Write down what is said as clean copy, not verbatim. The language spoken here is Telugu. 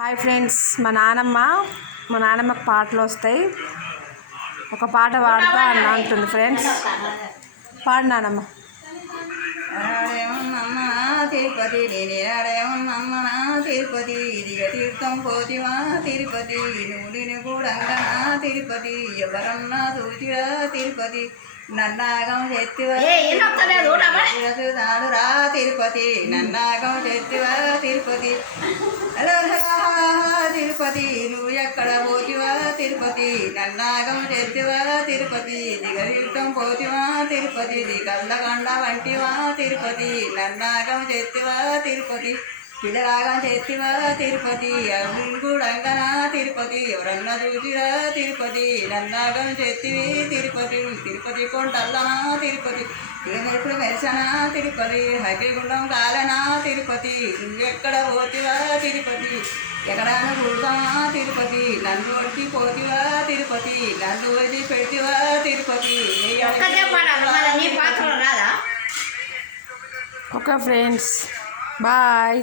హాయ్ ఫ్రెండ్స్, మా నాన్నమ్మకి పాటలు వస్తాయి. ఒక పాట పాడుతా అని అంటుంది. ఫ్రెండ్స్, పాడు నానమ్మ. తిరుపతి నేనేడేమన్నమ్మ తిరుపతి ఇదిగ తీర్థం పోతివా తిరుపతి నూనెని కూడంగా తిరుపతి ఎవరన్నా చూచిరా తిరుపతి నన్నాగం చెత్తివా రా తిరుపతి నన్నాగం చెత్తివా తిరుపతి తిరుపతి నువ్వు ఎక్కడ పోతివా తిరుపతి నన్నాగం చెత్తివా తిరుపతి దిగ తీర్థం పోతివా తిరుపతి దిగల్లగండ వంటివా తిరుపతి నన్నాగం చెత్తివా తిరుపతి పిల్లరాగం చెత్తివా తిరుపతి అరుణ్ గుడంగనా తిరుపతి ఎవరన్నా చూసిరా తిరుపతి నన్నాగం చెత్తివి తిరుపతి తిరుపతి కొండల్లనా తిరుపతి తిరుమరుపుడు మెరిసనా తిరుపతి హగిరిగుండం కాలనా తిరుపతి నువ్వెక్కడ పోతివా తిరుపతి ఎక్కడాను కూడతామా తిరుపతి నన్ను వడిచి పోతివా తిరుపతి నన్ను వదిలి పెడితివా తిరుపతి ఓకే ఫ్రెండ్స్, బాయ్.